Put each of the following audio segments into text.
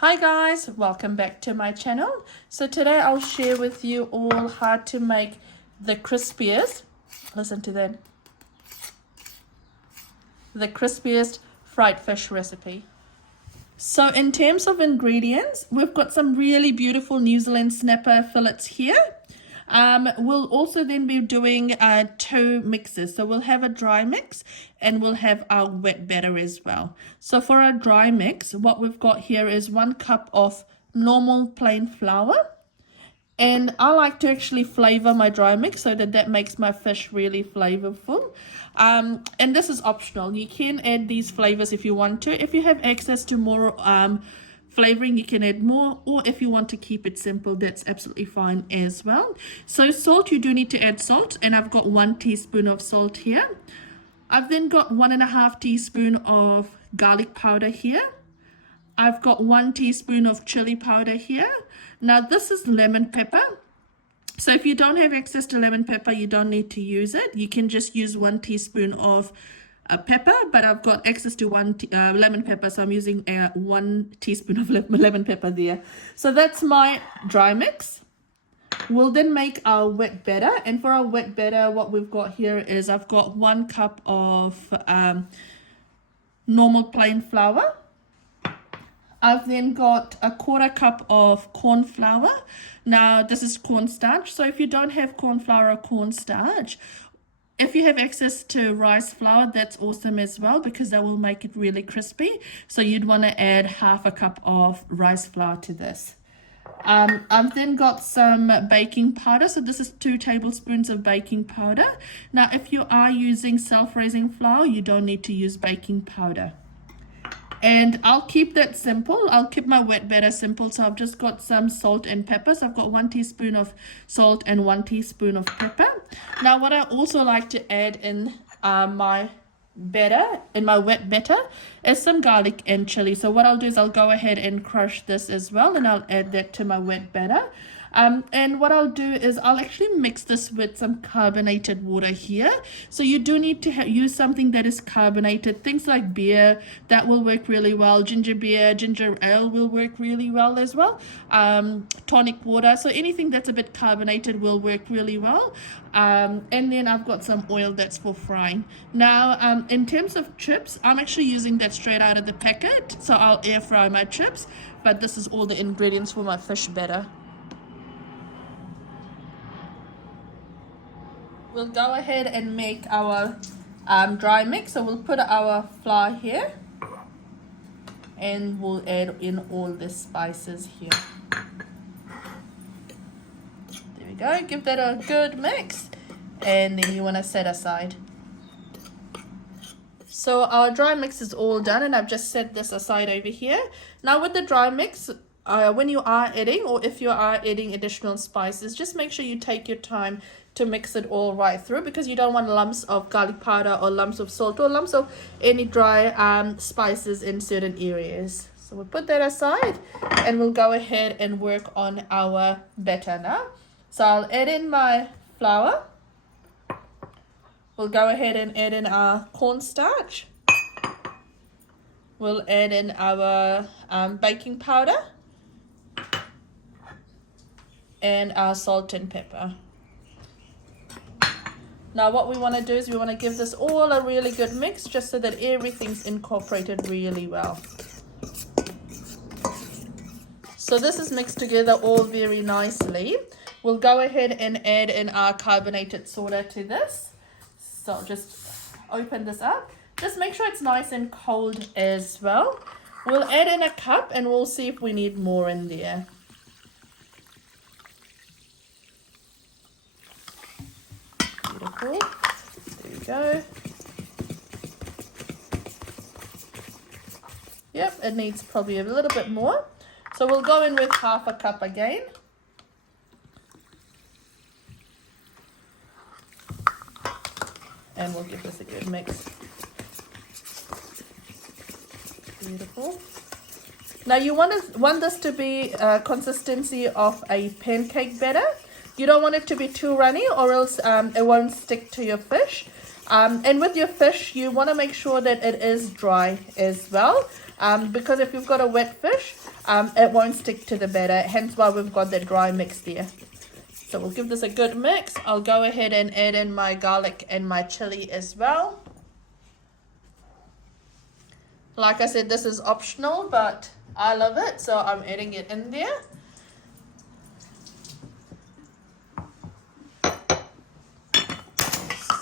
Hi guys, welcome back to my channel. So today I'll share with you all how to make the crispiest, listen to that, the crispiest fried fish recipe. So in terms of ingredients, we've got some really beautiful New Zealand snapper fillets here. We'll also then be doing two mixes. So we'll have a dry mix and we'll have our wet batter as well. So for our dry mix, what we've got here is 1 cup of normal plain flour. And I like to actually flavor my dry mix so that makes my fish really flavorful. And this is optional. You can add these flavors if you want to. If you have access to more flavoring, you can add more, or if you want to keep it simple, that's absolutely fine as well. So salt, you do need to add salt, and I've got 1 teaspoon of salt here. I've then got 1.5 teaspoon of garlic powder here. I've got 1 teaspoon of chili powder here. Now this is lemon pepper. So if you don't have access to lemon pepper, you don't need to use it. You can just use 1 teaspoon of pepper, but I've got access to lemon pepper, so I'm using 1 teaspoon of lemon pepper there. So that's my dry mix. We'll then make our wet batter, and for our wet batter, what we've got here is I've got 1 cup of normal plain flour. I've then got 1/4 cup of corn flour. Now this is cornstarch, so if you don't have corn flour or cornstarch, if you have access to rice flour, that's awesome as well, because that will make it really crispy. So you'd want to add 1/2 cup of rice flour to this. I've then got some baking powder. So this is 2 tablespoons of baking powder. Now, if you are using self-raising flour, you don't need to use baking powder. And I'll keep that simple. I'll keep my wet batter simple. So I've just got some salt and pepper. So I've got 1 teaspoon of salt and 1 teaspoon of pepper. Now what I also like to add in my batter, in my wet batter, is some garlic and chili. So what I'll do is I'll go ahead and crush this as well, and I'll add that to my wet batter. And what I'll do is I'll actually mix this with some carbonated water here. So you do need to use something that is carbonated. Things like beer, that will work really well. Ginger beer, ginger ale will work really well as well. Tonic water, so anything that's a bit carbonated will work really well. And then I've got some oil that's for frying. Now, in terms of chips, I'm actually using that straight out of the packet. So I'll air fry my chips, but this is all the ingredients for my fish batter. We'll go ahead and make our dry mix. So we'll put our flour here, and we'll add in all the spices here. There we go. Give that a good mix, and then you want to set aside. So our dry mix is all done, and I've just set this aside over here. Now with the dry mix, when you are adding, or if you are adding additional spices, just make sure you take your time to mix it all right through, because you don't want lumps of garlic powder or lumps of salt or lumps of any dry spices in certain areas. So we'll put that aside, and we'll go ahead and work on our batter now. So I'll add in my flour. We'll go ahead and add in our cornstarch. We'll add in our baking powder and our salt and pepper. Now what we want to do is we want to give this all a really good mix, just so that everything's incorporated really well. So this is mixed together all very nicely. We'll go ahead and add in our carbonated soda to this. So just open this up. Just make sure it's nice and cold as well. We'll add in a cup, and we'll see if we need more in there. Beautiful. There we go. Yep, it needs probably a little bit more. So we'll go in with 1/2 cup again. And we'll give this a good mix. Beautiful. Now you want this to be a consistency of a pancake batter. You don't want it to be too runny, or else it won't stick to your fish. And with your fish, you want to make sure that it is dry as well. because if you've got a wet fish, it won't stick to the batter, hence why we've got the dry mix there. So we'll give this a good mix. I'll go ahead and add in my garlic and my chili as well. Like I said, this is optional, but I love it, so I'm adding it in there.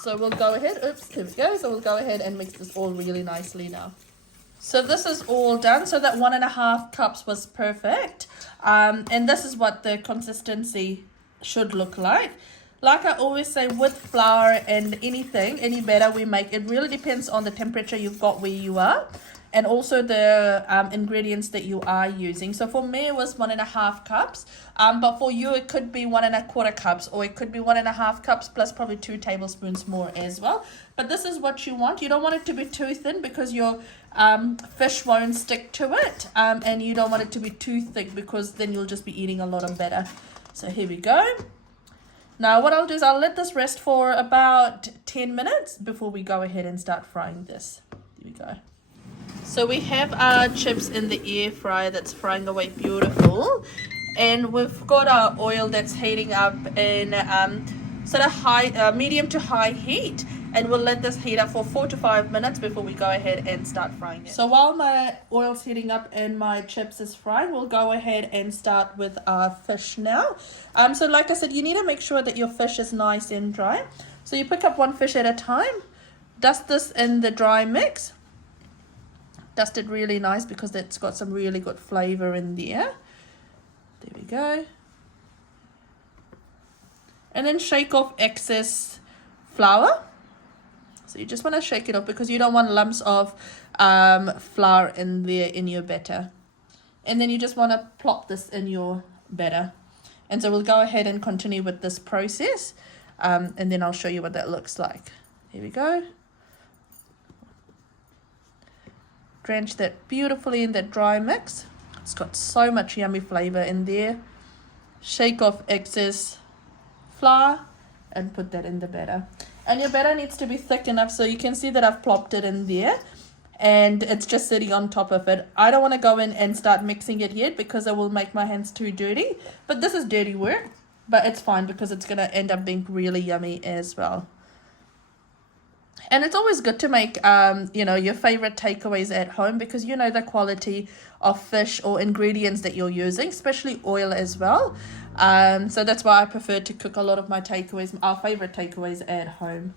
So we'll go ahead, oops, here we go. So we'll go ahead and mix this all really nicely now. So this is all done. So that 1.5 cups was perfect. And this is what the consistency should look like. Like I always say, with flour and anything, any batter we make, it really depends on the temperature you've got where you are, and also the ingredients that you are using. So for me, it was 1.5 cups, but for you, it could be 1.25 cups, or it could be 1.5 cups plus probably 2 tablespoons more as well. But this is what you want. You don't want it to be too thin because your fish won't stick to it, and you don't want it to be too thick because then you'll just be eating a lot of batter. So here we go. Now what I'll do is I'll let this rest for about 10 minutes before we go ahead and start frying this. Here we go. So we have our chips in the air fryer that's frying away beautiful, and we've got our oil that's heating up in sort of high, medium to high heat, and we'll let this heat up for 4 to 5 minutes before we go ahead and start frying it. So while my oil's heating up and my chips is frying, we'll go ahead and start with our fish now. So like I said, you need to make sure that your fish is nice and dry. So you pick up one fish at a time, dust this in the dry mix. Dust it really nice because it's got some really good flavor in there. There we go. And then shake off excess flour. So you just want to shake it off because you don't want lumps of flour in there in your batter. And then you just want to plop this in your batter. And so we'll go ahead and continue with this process. And then I'll show you what that looks like. Here we go. Drench that beautifully in that dry mix. It's got so much yummy flavor in there. Shake off excess flour and put that in the batter. And your batter needs to be thick enough, so you can see that I've plopped it in there and it's just sitting on top of it. I don't want to go in and start mixing it yet because it will make my hands too dirty, but this is dirty work, but it's fine because it's going to end up being really yummy as well. And it's always good to make, you know, your favorite takeaways at home because you know the quality of fish or ingredients that you're using, especially oil as well. So that's why I prefer to cook a lot of my takeaways, our favorite takeaways at home.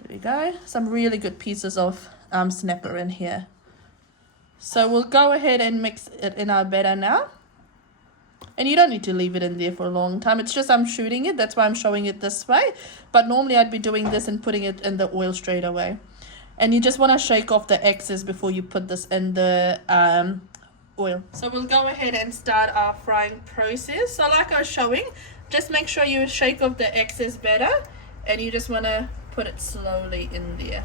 There we go. Some really good pieces of snapper in here. So we'll go ahead and mix it in our batter now. And you don't need to leave it in there for a long time. It's just I'm shooting it. That's why I'm showing it this way. But normally I'd be doing this and putting it in the oil straight away. And you just want to shake off the excess before you put this in the oil. So we'll go ahead and start our frying process. So like I was showing, just make sure you shake off the excess batter. And you just want to put it slowly in there.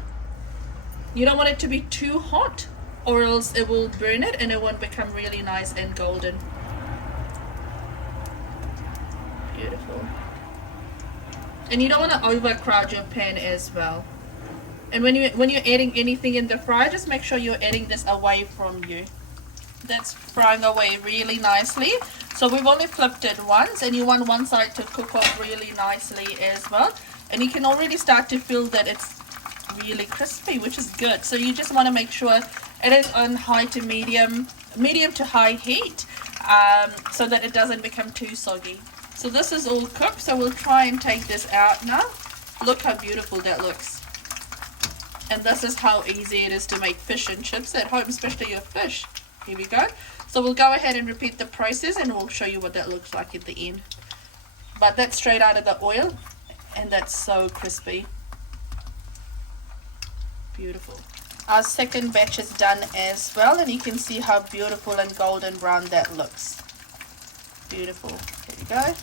You don't want it to be too hot or else it will burn it and it won't become really nice and golden. Beautiful. And you don't want to overcrowd your pan as well. And when you're adding anything in the fryer, just make sure you're adding this away from you. That's frying away really nicely. So we've only flipped it once, and you want one side to cook off really nicely as well. And you can already start to feel that it's really crispy, which is good. So you just want to make sure it is on high to medium to high heat, so that it doesn't become too soggy. So this is all cooked, so we'll try and take this out now. Look how beautiful that looks. And this is how easy it is to make fish and chips at home, especially your fish. Here we go. So we'll go ahead and repeat the process and we'll show you what that looks like at the end. But that's straight out of the oil and that's so crispy. Beautiful. Our second batch is done as well, and you can see how beautiful and golden brown that looks. Beautiful. Here we go.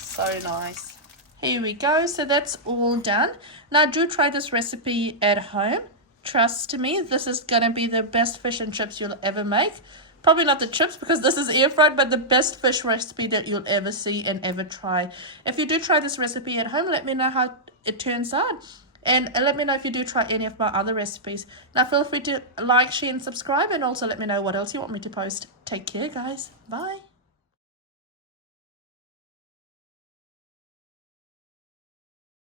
So nice. Here we go. So that's all done. Now do try this recipe at home. Trust me, this is going to be the best fish and chips you'll ever make. Probably not the chips because this is air fried, but the best fish recipe that you'll ever see and ever try. If you do try this recipe at home, let me know how it turns out. And let me know if you do try any of my other recipes. Now feel free to like, share and subscribe, and also let me know what else you want me to post. Take care guys. Bye.